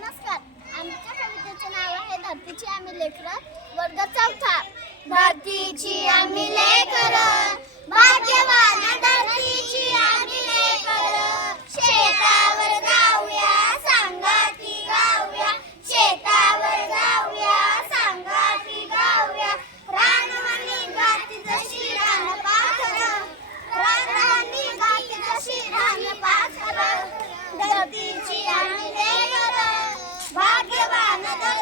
नमस्कार. आमच्या कवितेचे नाव आहे धरतीची आम्ही लेखरा वर्ग चौथा. धरतीची आम्ही ले ganador